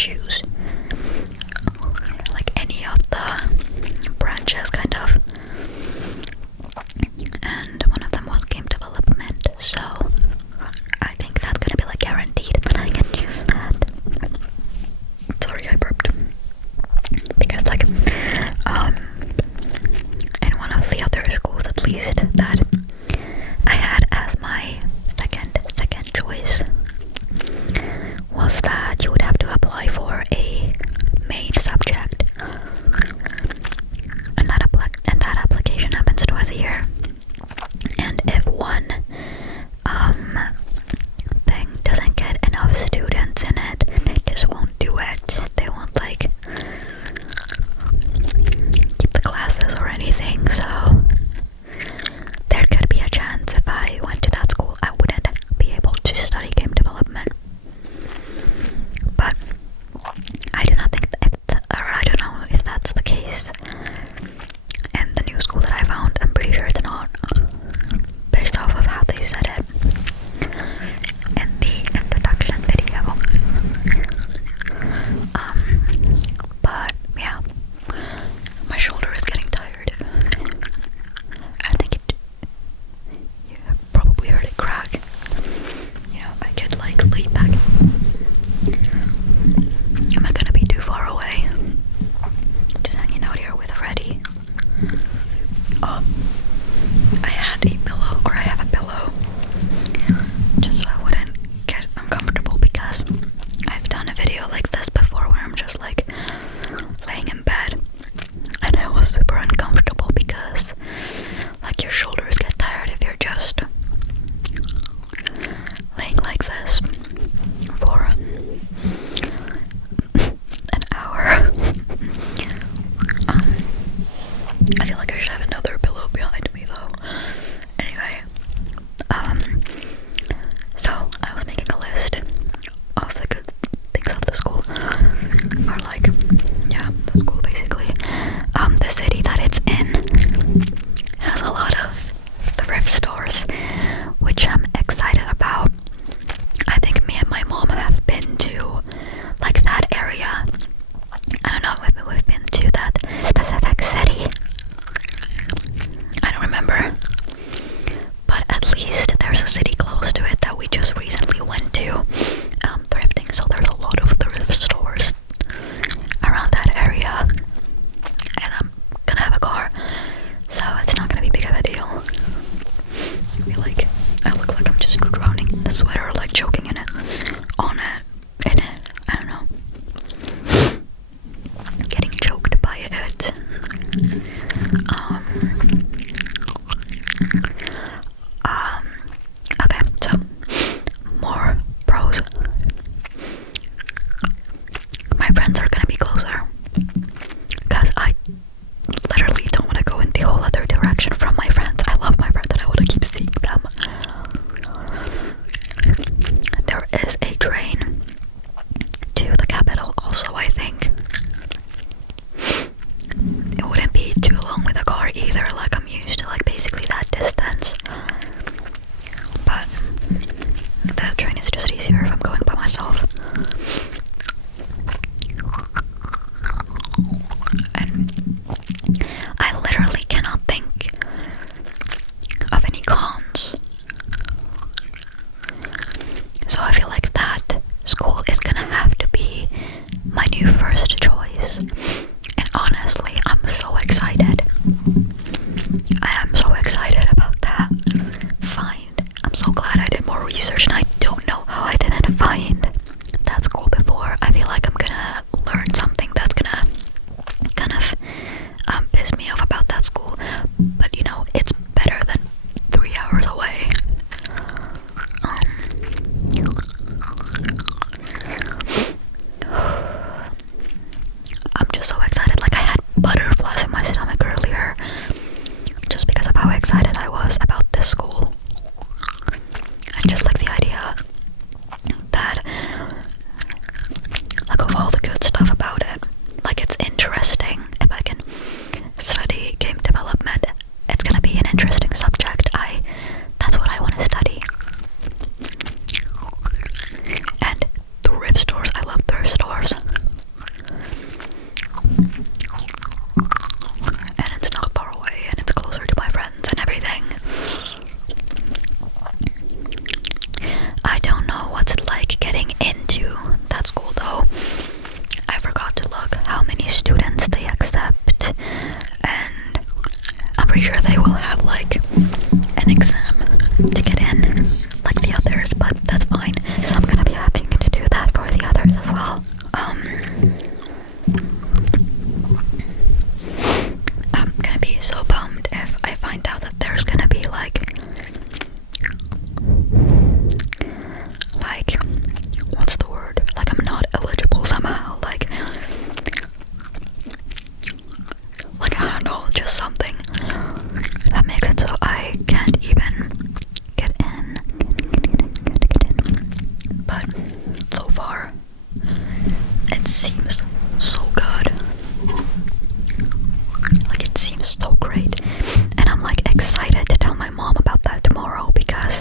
choose like any of the branches kind of, and one of them was game development, so I think that's gonna be like guaranteed that I can choose that. Sorry, I burped. Because like in one of the other schools at least that I had as my second choice was that you would have to apply for a main subject, and that application happens twice a year, and if one thing doesn't get enough students in it, they just won't do it. They won't like keep the classes or anything, so there could be a chance if I went to that school I wouldn't be able to study game development. But I do not think I don't know if that's the case. And the new school that I found, I'm pretty sure it's not, based off of how they said it in the introduction video. But yeah, my shoulder is getting tired. I think you probably heard it crack. You know, I could like lay back. Am I gonna be too far away? Just hanging out here with Freddy. Oh, I had a pillow, or I have a pillow, just so I wouldn't get uncomfortable, because I've done a video like this before where I'm just like laying in bed, and it was super uncomfortable because like your shoulders get tired if you're just laying like this for an hour. I feel like I should have another pillow behind me though. Anyway, so I was making a list of the good things of the school, or like, yeah, the school basically. The city that it's in has a lot of thrift stores, which I'm excited about. I think me and my mom have been to like that area. I don't know if we've been to that specific city. I don't remember. But at least there's a city close to it that we just recently went to thrifting, so there's a lot of thrift stores around that area. And I'm gonna have a car, so it's not gonna be big of a deal. I feel like I look like I'm just drowning in the sweater, like choking in it, on it, in it, I don't know. Getting choked by it. Okay, so more pros. My friends are gonna be closer, because I literally don't want to go in the whole other direction from my friends. I love my friends and I want to keep seeing them. There is a train to the capital also, I think. It wouldn't be too long with a car either, like I'm used to like basically that distance. But the train is just easier if I'm going by myself. And I literally cannot think of any cons. So I feel like that school is gonna have to be my new first choice. And honestly, I'm so excited. I am so excited about that. I'm so glad I did more research, and I don't know how I didn't find that school before. I feel like I'm gonna learn something that's gonna kind of piss me off about that school. But you know, it's better than 3 hours away. I'm just so excited. Like I had butterflies in my stomach earlier just because of how excited I was about this school. And just like the idea that, like, of all the good stuff about it, like it's interesting. If I can study game development, it's gonna be an interesting subject. That's what I want to study. And thrift stores, I love thrift stores. students they accept, and I'm pretty sure they will have like an exam to get in like the others, but that's fine. So I'm gonna be having to do that for the others as well. I'm gonna be so bummed if I find out that there's gonna be like what's the word? Like I'm not eligible somehow. Like I don't know, just something that makes it so I can't even get in. But so far, it seems so good. Like it seems so great, and I'm like excited to tell my mom about that tomorrow because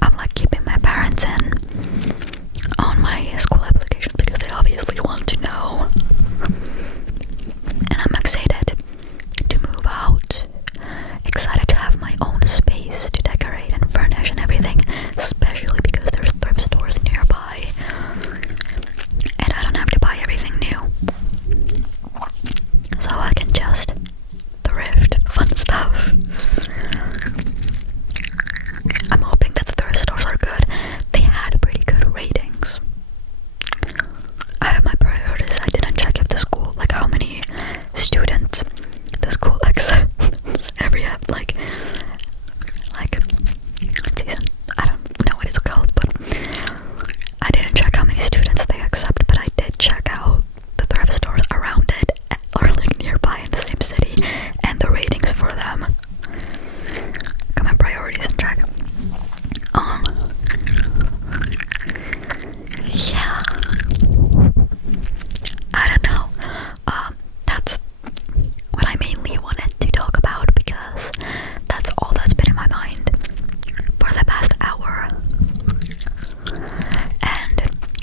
I'm like keeping my parents in on my school applications because they obviously want to know, and I'm excited to move out, excited to have my own space to decorate and furnish and everything, especially because there's thrift stores nearby and I don't have to buy everything new, so I can just thrift fun stuff. I'm hoping that the thrift stores are good. They had pretty good ratings. I have my priorities. I didn't check if the school, like how many students the school accepts every season. I don't know what it's called, but I didn't check how many students they accept, but I did check out the thrift stores around it or like nearby in the same city and the ratings for them. Got my priorities in check. Yeah. I don't know. That's what I mainly wanted to talk about because that's all that's been in my mind for the past hour. And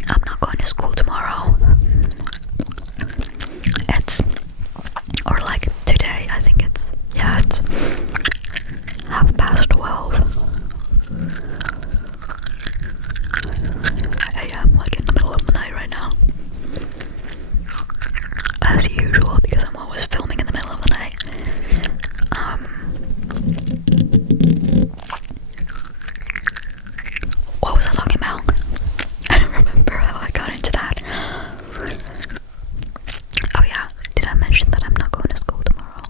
I'm not going to school tomorrow. Or like today, I think it's 12:30. I am like in the middle of the night right now. As usual, because I'm always filming in the middle of the night. What was I talking about? I don't remember how I got into that. Oh yeah, did I mention that I'm not going to school tomorrow?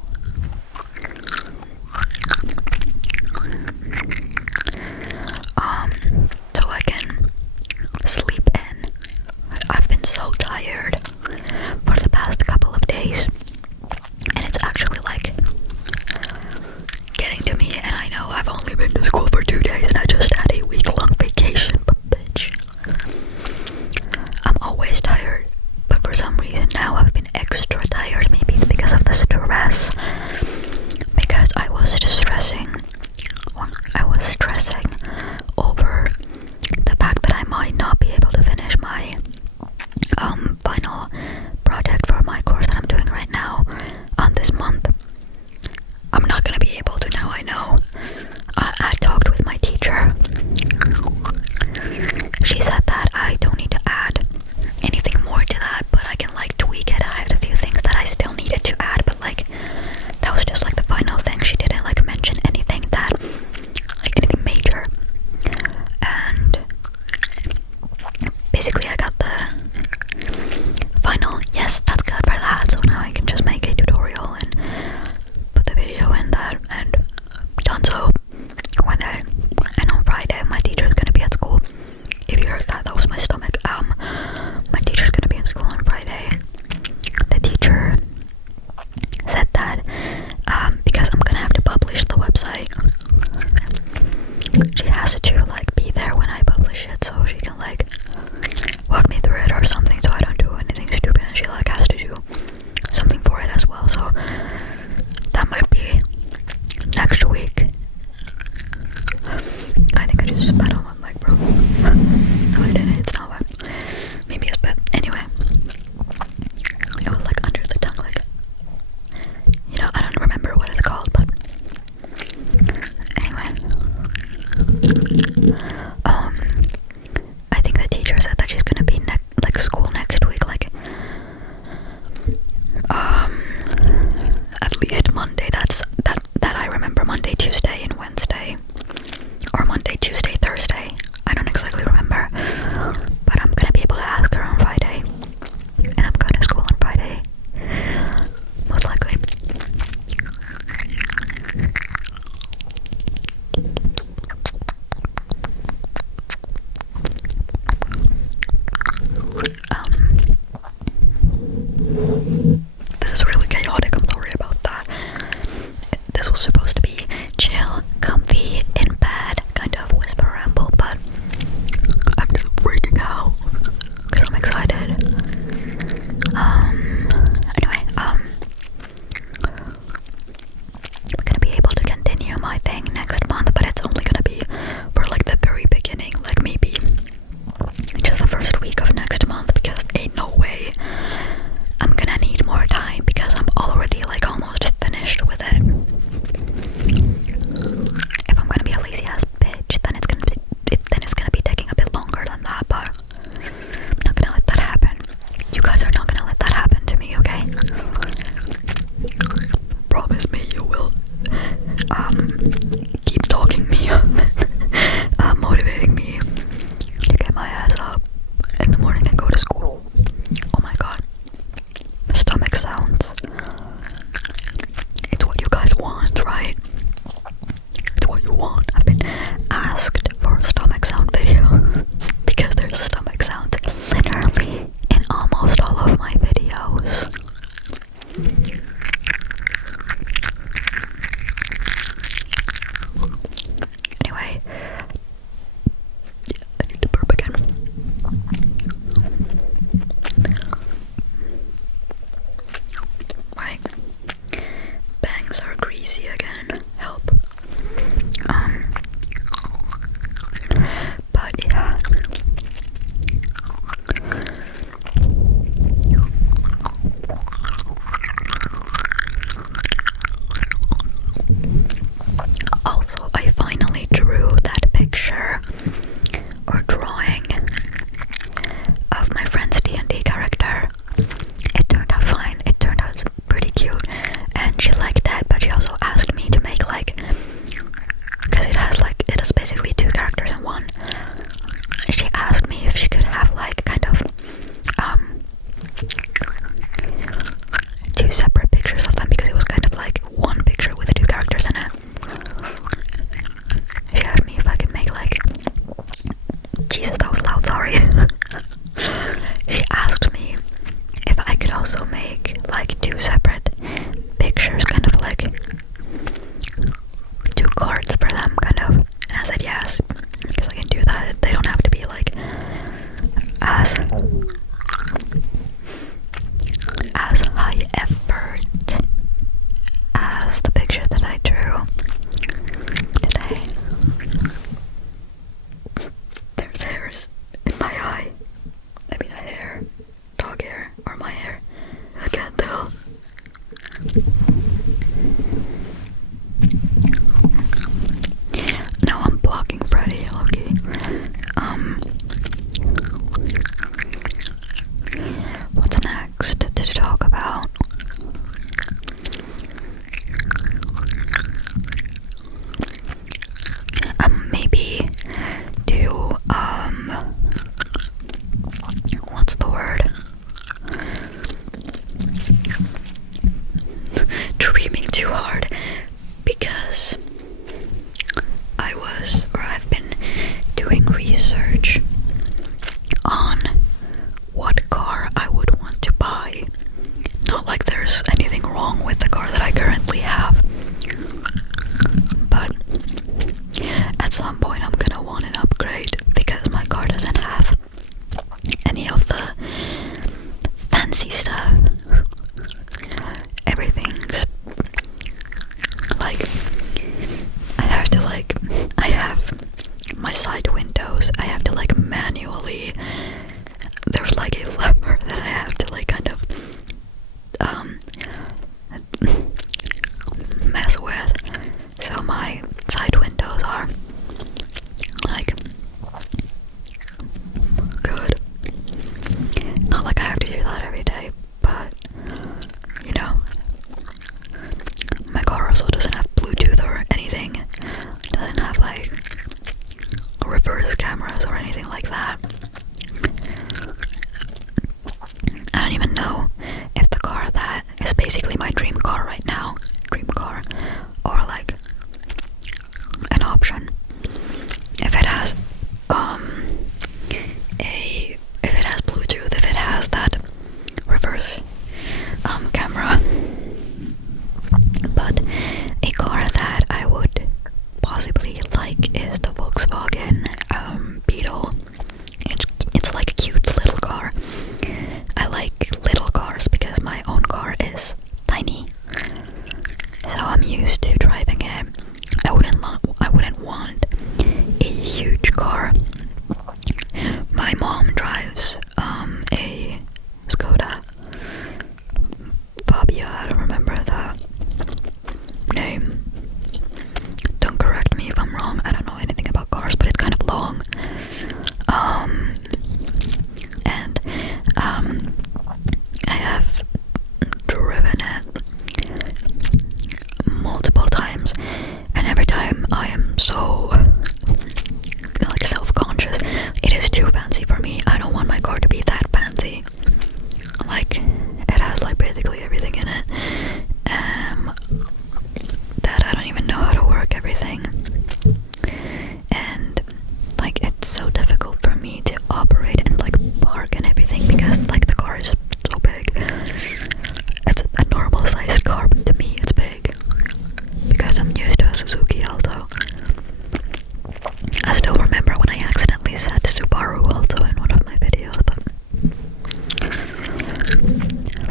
So I can sleep in. I've been so tired for the past couple of days.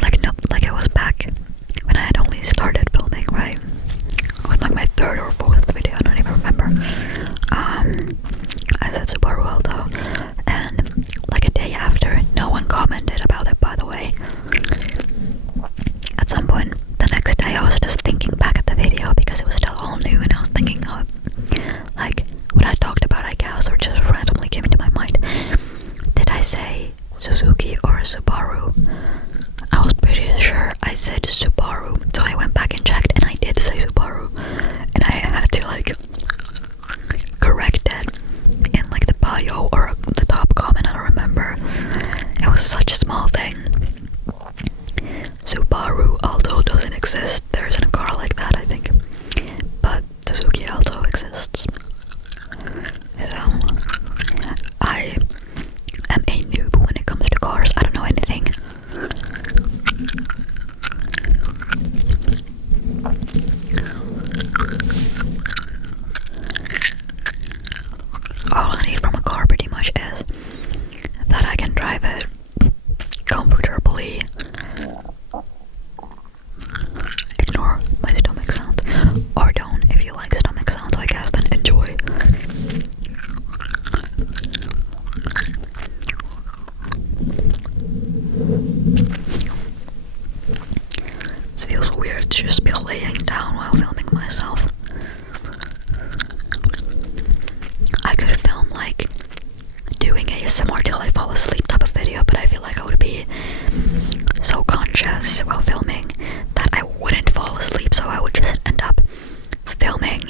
Like no, like it was back when I had only started filming, right? It was like my third or fourth video, I don't even remember. I said Subaru Alto, and like a day after, no one commented about it, by the way. At some point the next day I was just thinking back at the video because it was still all new, and I was thinking of like what I talked about, I guess, or just randomly came into my mind. Did I say Suzuki or Subaru? I was pretty sure I said Subaru, so I went back and checked, and I did say Subaru, and I had to like correct it in like the bio or the top comment, I don't remember. It was such a small thing. Subaru Alto doesn't exist. There isn't a car like that, I think, but Suzuki Alto exists. So I am a noob when it comes to cars. I don't know anything. All I need from a car pretty much is that I can drive it comfortably. Ignore my stomach sounds, or don't. If you like stomach sounds, I guess, then enjoy. It feels weird to just be laying down while filming myself. I could film like doing ASMR till I fall asleep type of video, but I feel like I would be so conscious while filming that I wouldn't fall asleep, so I would just end up filming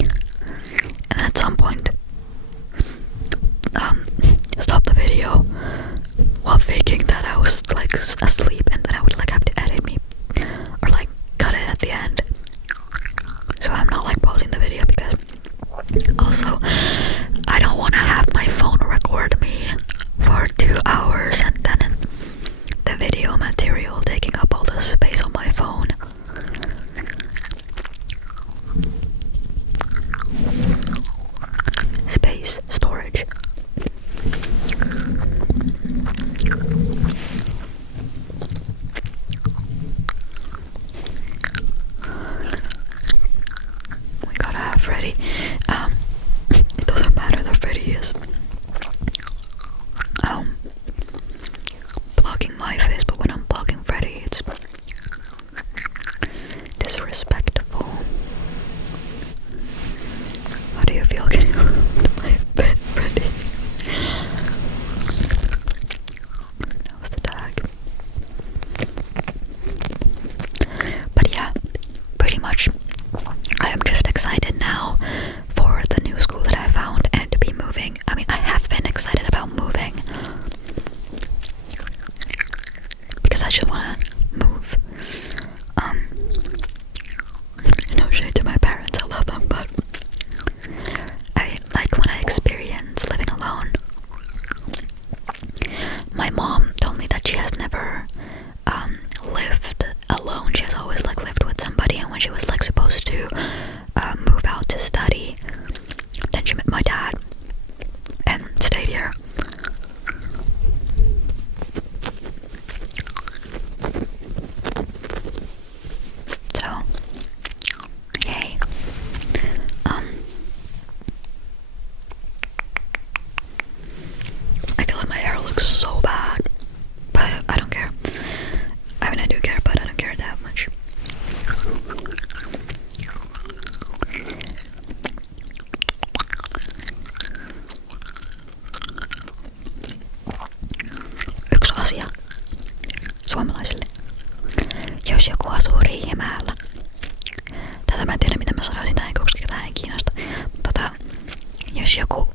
and at some point stop the video while faking that I was like asleep, and then I would like have to edit me or like cut it at the end, so I'm not like pausing the video, because also I don't want to have my phone record me for 2 hours and then the video material taking up all the space on my phone. Space storage. We gotta have Freddy. It doesn't matter that Freddy is blocking my face, but when I'm blocking Freddy, it's disrespectful. How do you feel getting around my bed, Freddy? That was the tag. But yeah, pretty much I am just excited now for the new school that I found and to be moving. I mean, I have been excited about moving because I just want to move. No shade to my parents, I love them, but I like when I experience living alone. My mom told me that she has never lived alone. She has always like lived with somebody, and when she was like supposed to move out to study, then she met my dad and stayed here. So yay. I feel like my hair looks so bad, but I don't care. I mean, I do care, but I don't care that much. Yksi asia suomalaisille. Jos joku asuu Riihimäellä. Tätä mä en tiedä, mitä mä sanoisin tähän, koska ketään ei kiinnosta. Jos joku